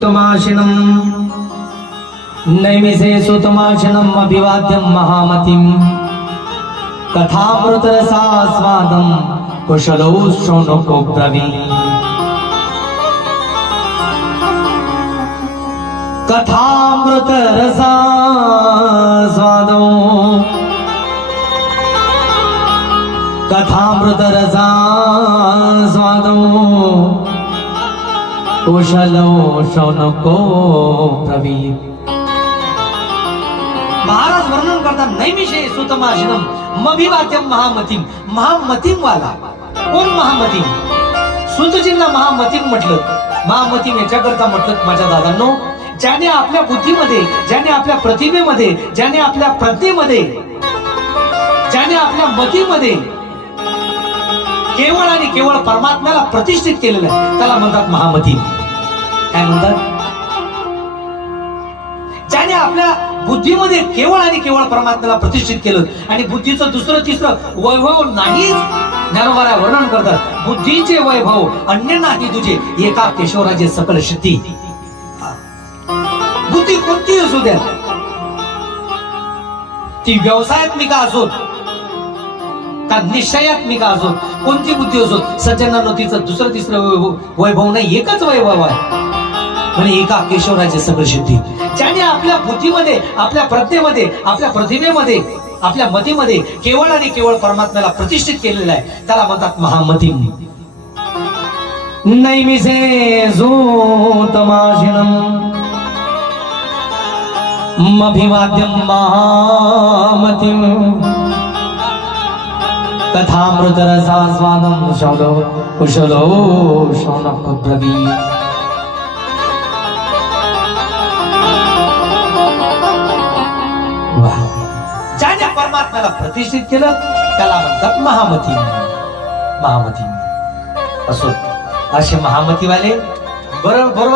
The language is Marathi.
तमाशिनम नैमिषे सुतमाशिनम अभिवाद्यम महामतिम कथामृत रसास्वादम कुशलो शौनको ब्रवी कथामृत रसास्वादो कथामृत रसास्वादो कुशलो शौनको प्रवीर। महाराज वर्णन करतात नैमिषे सुतमाशिनम अभिवाद्यम महामतिम। महामतिम वाला कोण? महामतिम सुतजींना महामतिम म्हटलं। महामतिम याच्याकरता म्हटलं माझ्या दादांनो, ज्याने आपल्या बुद्धीमध्ये, ज्याने आपल्या प्रतिभेमध्ये, ज्याने आपल्या प्रज्ञेमध्ये, ज्याने आपल्या मतीमध्ये केवळ आणि केवळ परमात्म्याला प्रतिष्ठित केलेलं आहे त्याला म्हणतात महामती। काय म्हणतात? ज्याने आपल्या बुद्धीमध्ये केवळ आणि केवळ परमात्म्याला प्रतिष्ठित केलं आणि बुद्धीचं दुसरं तिसरं वैभव नाहीच। ज्ञानोबा वर्णन करतात बुद्धीचे वैभव अन्य नाही तुझे, एका केशवराजे सकल शक्ती। बुद्धी कोणती असू द्या, ती व्यवसायात्मिका असो का निश्चयात्मिका असो, कोणती बुद्धी असो, सज्जनांनो तिचं दुसरं तिसरं वैभव नाही, एकच वैभव आहे म्हणजे एका केशवराजे सकल सिद्धी। ज्याने आपल्या बुद्धीमध्ये, आपल्या प्रज्ञेमध्ये, आपल्या प्रतिभेमध्ये, आपल्या मतीमध्ये केवळ आणि केवळ परमात्म्याला प्रतिष्ठित केलेलं आहे त्याला म्हणतात महामती। नैमिषे सुतमाशिनम अभिवाद्यम महामतिम कथामृत रसास्वादम कुशलो शौनको ब्रवी। ज्याने परमात्म्याला प्रतिष्ठित केलं त्याला म्हणतात महामती। महामती असो असे महामतीवाले बरोबर